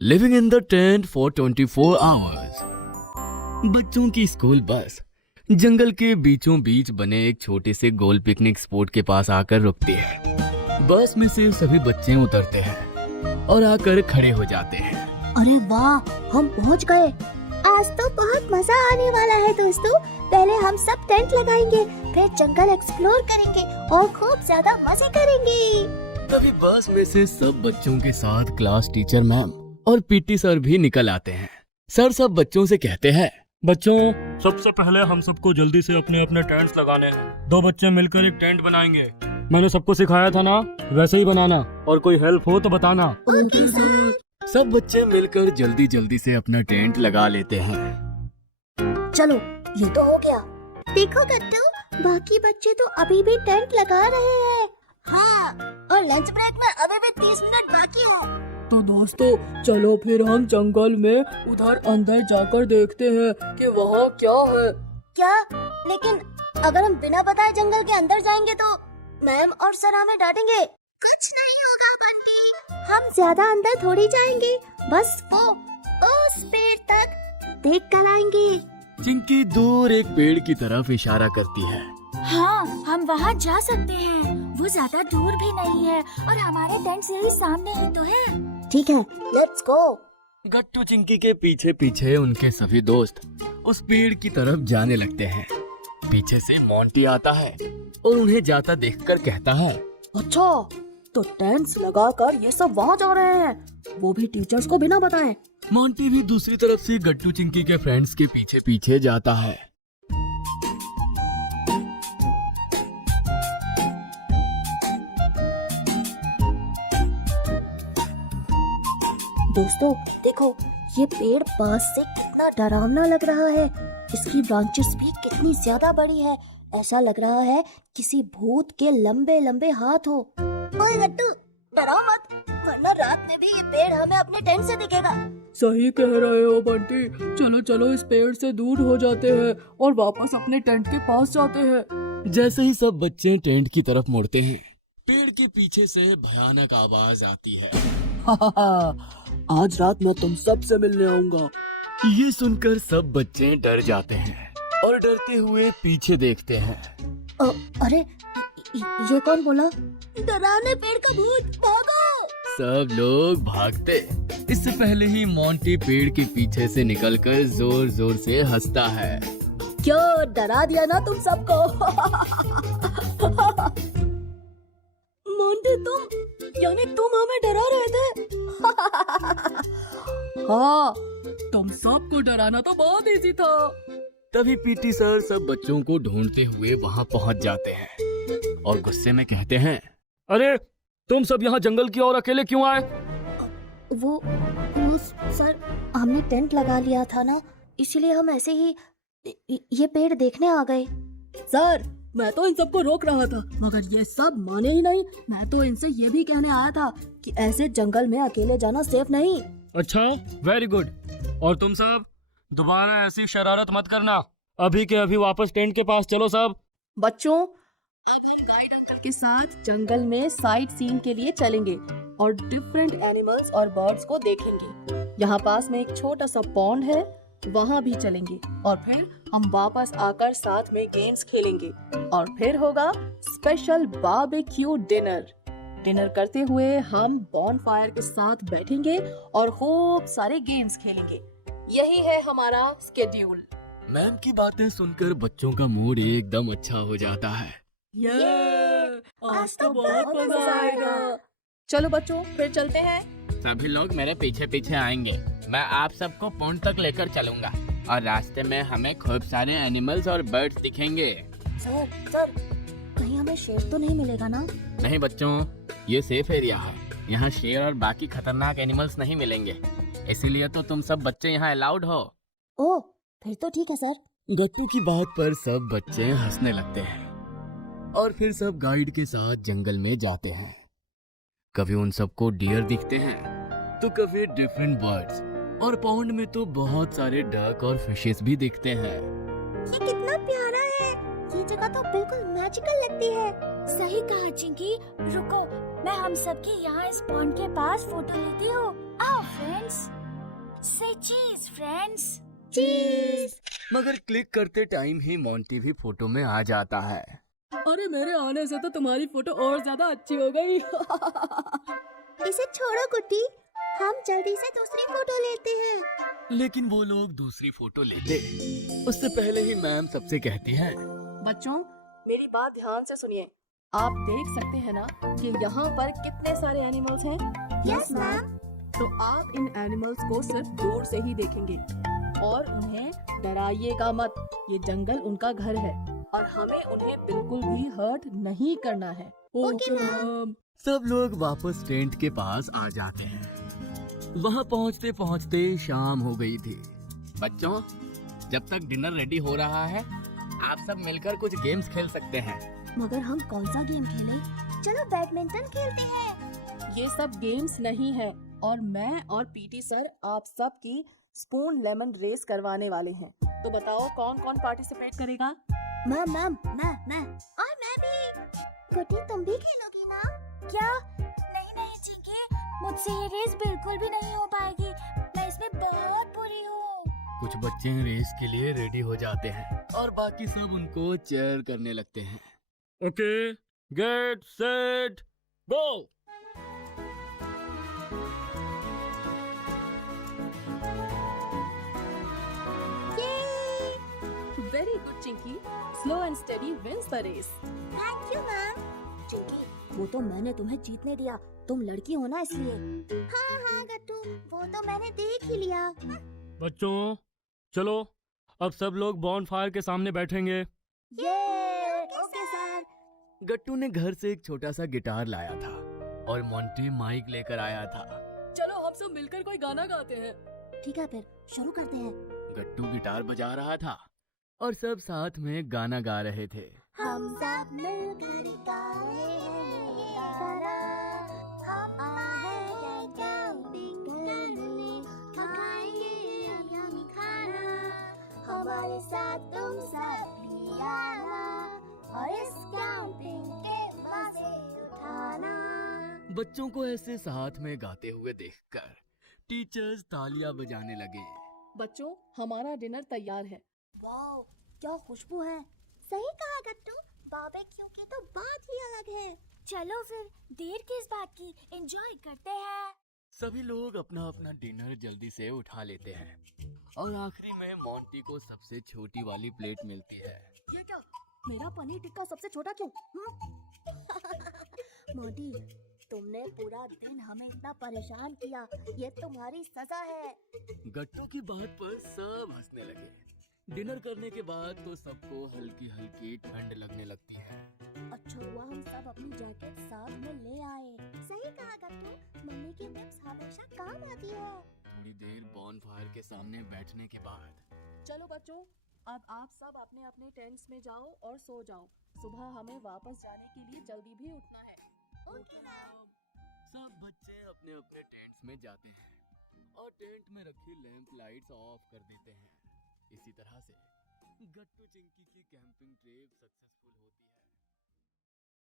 Living in the tent for 24 hours. बच्चों की school bus जंगल के बीचों बीच बने एक छोटे से गोल पिकनिक स्पॉट के पास आकर रुकती है। बस में से सभी बच्चे उतरते हैं और आकर खड़े हो जाते हैं। अरे वाह, हम पहुंच गए। आज तो बहुत मजा आने वाला है दोस्तों। पहले हम सब टेंट लगाएंगे, फिर जंगल एक्सप्लोर करेंगे और खूब ज्यादा मजे करेंगे। तभी बस में से सब बच्चों के साथ क्लास टीचर मैम और पीटी सर भी निकल आते हैं। सर सब बच्चों से कहते हैं, बच्चों, सबसे पहले हम सबको जल्दी से अपने अपने टेंट्स लगाने हैं। 2 बच्चे मिलकर एक टेंट बनाएंगे। मैंने सबको सिखाया था ना, वैसे ही बनाना, और कोई हेल्प हो तो बताना। सब बच्चे मिलकर जल्दी जल्दी से अपना टेंट लगा लेते हैं। चलो, ये तो हो गया। देखो गट्टू, बाकी बच्चे तो अभी भी टेंट लगा रहे हैं। हाँ, और लंच ब्रेक में अभी भी 30 मिनट बाकी है। तो दोस्तों, चलो फिर हम जंगल में उधर अंदर जाकर देखते हैं कि वहाँ क्या है। क्या? लेकिन अगर हम बिना बताए जंगल के अंदर जाएंगे तो मैम और सर हमें डांटेंगे। कुछ नहीं होगा बंटी, हम ज्यादा अंदर थोड़ी जाएंगे, बस उस पेड़ तक देख कर आएंगे। चिंकी दूर एक पेड़ की तरफ इशारा करती है। हाँ, हम वहाँ जा सकते हैं। वो ज्यादा दूर भी नहीं है और हमारे टेंट से ही सामने ही तो है। ठीक है, लेट्स गो। गट्टू चिंकी के पीछे पीछे उनके सभी दोस्त उस पेड़ की तरफ जाने लगते हैं। पीछे से मोंटी आता है और उन्हें जाता देखकर कहता है, अच्छा, तो टेंट्स लगाकर ये सब वहाँ जा रहे हैं, वो भी टीचर्स को बिना बताए। मोंटी भी दूसरी तरफ से गट्टू चिंकी के फ्रेंड्स के पीछे पीछे जाता है। दोस्तों देखो, ये पेड़ पास से कितना डरावना लग रहा है। इसकी ब्रांचेस भी कितनी ज्यादा बड़ी है। ऐसा लग रहा है किसी भूत के लंबे लंबे हाथ हो। ओए गट्टू, डराओ मत, वरना रात में भी ये पेड़ हमें अपने टेंट से दिखेगा। सही कह रहे हो बंटी, चलो चलो इस पेड़ से दूर हो जाते हैं और वापस अपने टेंट के पास जाते हैं। जैसे ही सब बच्चे टेंट की तरफ मुड़ते हैं, पेड़ के पीछे से भयानक आवाज आती है। आज रात मैं तुम सब से मिलने आऊंगा। ये सुनकर सब बच्चे डर जाते हैं और डरते हुए पीछे देखते हैं। अरे ये कौन बोला? डरावने पेड़ का भूत, भागो! सब लोग भागते। इससे पहले ही मोंटी पेड़ के पीछे से निकलकर जोर जोर से हंसता है। क्या डरा दिया ना तुम सबको? मोंटी, तुम हमें डरा रहे थे। हाँ, तुम सबको डराना तो बहुत इजी था। तभी पीटी सर सब बच्चों को ढूंढते हुए वहाँ पहुँच जाते हैं और गुस्से में कहते हैं, अरे, तुम सब यहाँ जंगल की ओर अकेले क्यों आए? वो सर, हमने टेंट लगा लिया था ना, इसीलिए हम ऐसे ही ये पेड़ देखने आ गए। सर, मैं तो इन सबको रोक रहा था, मगर ये सब माने ही नहीं। मैं तो इनसे ये भी कहने आया था कि ऐसे जंगल में अकेले जाना सेफ नहीं। अच्छा, वेरी गुड। और तुम सब दोबारा ऐसी शरारत मत करना। अभी के अभी वापस टेंट के पास चलो सब। बच्चों, अब हम गाइड अंकल के साथ जंगल में साइट सीइंग के लिए चलेंगे और डिफरेंट एनिमल्स और बर्ड्स को देखेंगे। यहाँ पास में एक छोटा सा पॉन्ड है, वहाँ भी चलेंगे और फिर हम वापस आकर साथ में गेम्स खेलेंगे और फिर होगा स्पेशल बारबेक्यू डिनर। डिनर करते हुए हम बॉनफायर के साथ बैठेंगे और खूब सारे गेम्स खेलेंगे। यही है हमारा स्केड्यूल। मैम की बातें सुनकर बच्चों का मूड एकदम अच्छा हो जाता है। आज तो बहुत मजा आएगा। चलो बच्चों, फिर चलते हैं। सभी लोग मेरे पीछे पीछे आएंगे। मैं आप सबको पॉइंट तक लेकर चलूंगा और रास्ते में हमें खूब सारे एनिमल्स और बर्ड्स दिखेंगे। सर, कहीं हमें शेर तो नहीं मिलेगा ना? नहीं बच्चों, ये सेफ एरिया है। यहाँ शेर और बाकी खतरनाक एनिमल्स नहीं मिलेंगे, इसीलिए तो तुम सब बच्चे यहाँ अलाउड हो। ओह, फिर तो ठीक है सर। गट्टू की बात पर सब बच्चे हंसने लगते हैं और फिर सब गाइड के साथ जंगल में जाते हैं। कभी उन सबको डियर दिखते हैं तो कभी डिफरेंट बर्ड्स, और पॉन्ड में तो बहुत सारे डक और फिशेस भी दिखते हैं। ये कितना प्यारा है। ये जगह तो बिल्कुल मैजिकल लगती है। सही कहा चिंकी। रुको, मैं हम सबकी यहाँ इस पॉन्ड के पास फोटो लेती हूँ। आओ। फ्रेंड्स, से चीज फ्रेंड्स। चीज। मगर क्लिक करते टाइम ही मोंटी भी फोटो में आ जाता है। अरे मेरे आने से तो तुम्हारी फोटो और ज्यादा अच्छी हो गई। इसे छोड़ो कुट्टी, हम जल्दी से दूसरी फोटो लेते हैं। लेकिन वो लोग दूसरी फोटो लेते उससे पहले ही मैम सबसे कहती है, बच्चों मेरी बात ध्यान से सुनिए। आप देख सकते हैं ना कि यहाँ पर कितने सारे एनिमल्स हैं। Yes ma'am. तो आप इन एनिमल्स को सिर्फ दूर से ही देखेंगे और उन्हें डराइएगा मत। ये जंगल उनका घर है और हमें उन्हें बिल्कुल भी हर्ट नहीं करना है। Okay ma'am. सब लोग वापस टेंट के पास आ जाते हैं। वहाँ पहुँचते पहुँचते शाम हो गई थी। बच्चों जब तक डिनर रेडी हो रहा है आप सब मिलकर कुछ गेम्स खेल सकते हैं। मगर हम कौन सा गेम खेलें? चलो बैडमिंटन खेलते हैं। ये सब गेम्स नहीं है और मैं और पीटी सर आप सब की स्पून लेमन रेस करवाने वाले हैं। तो बताओ कौन कौन पार्टिसिपेट करेगा? मैं और मैं भी। कुट्टी तुम भी खेलोगी ना? क्या? नहीं नहीं चिंकी, मुझसे ये रेस बिल्कुल भी नहीं हो पाएगी। मैं इसमें बहुत बुरी हूँ। कुछ बच्चे रेस के लिए रेडी हो जाते हैं और बाकी सब उनको चेयर करने लगते हैं। Okay, get set go. Very good Chinki, slow and steady wins the race. Thank you ma'am. Chinki वो तो मैंने तुम्हें जीतने दिया, तुम लड़की हो ना इसलिए। हाँ गट्टू, वो तो मैंने देख ही लिया। बच्चों चलो अब सब लोग बॉनफायर के सामने बैठेंगे। Okay sir. गट्टू ने घर से एक छोटा सा गिटार लाया था और मोंटी माइक लेकर आया था। चलो हम सब मिलकर कोई गाना गाते हैं। ठीक है फिर शुरू करते हैं। गट्टू गिटार बजा रहा था और सब साथ में गाना गा रहे थे। हम सब मिलकर गाए हैं ये गाना, हम आए हैं कैंपिंग करने, खाएंगे यम्मी खाना, हमारे साथ तुम सब भी आना और इस कैंपिंग के मजे उठाना। बच्चों को ऐसे साथ में गाते हुए देखकर टीचर्स तालियां बजाने लगे। बच्चों हमारा डिनर तैयार है। वाओ क्या खुशबू है। सही कहा गट्टू, बारबेक्यू की तो बात ही अलग है। चलो फिर देर किस बात की, एंजॉय करते हैं। सभी लोग अपना अपना डिनर जल्दी से उठा लेते हैं और आखिरी में मोंटी को सबसे छोटी वाली प्लेट मिलती है। ये क्या, मेरा पनीर टिक्का सबसे छोटा क्यों? मोटी तुमने पूरा दिन हमें इतना परेशान किया, ये तुम्हारी सजा है। गट्टू की बात पर सब हंसने लगे। डिनर करने के बाद तो सबको हल्की हल्की ठंड लगने लगती है। अच्छा हुआ हम सब अपनी जैकेट साथ में ले आए। सही कहा गट्टू, मम्मी की टिप्स हमेशा काम आती है। थोड़ी देर बॉनफायर के सामने बैठने के बाद चलो बच्चों अब आप सब अपने अपने टेंट्स में जाओ और सो जाओ। सुबह हमें वापस जाने के लिए जल्दी भी उठना है। Okay ma'am. सब बच्चे अपने अपने टेंट्स में जाते हैं और टेंट में रखी लैंप लाइट्स ऑफ कर देते हैं। इसी तरह से गट्टू चिंकी की कैंपिंग ट्रिप सक्सेसफुल होती है।